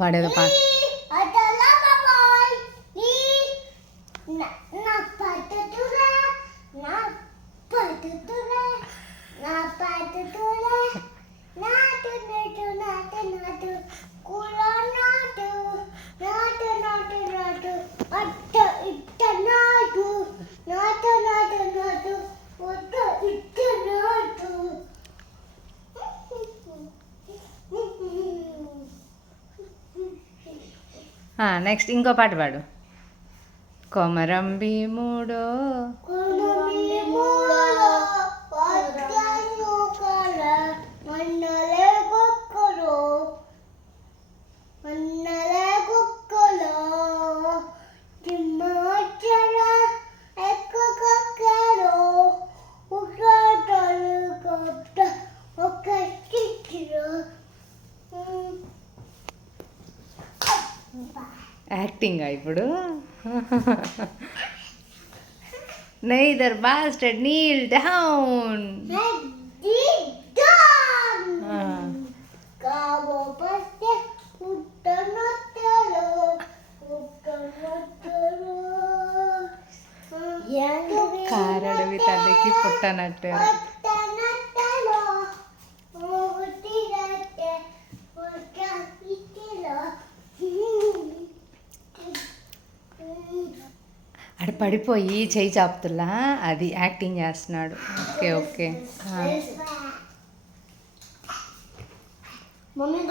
వాడేదో పాట నెక్స్ట్ ఇంకో పాట పాడు. కొమరం భీముడో యాక్టింగా ఇప్పుడు. Neither bastard Neel down. Karadavi తల్లికి పుట్టనట్టు. అక్కడ పడిపోయి చేయి చాపుతులా, అది యాక్టింగ్ చేస్తున్నాడు. Okay okay.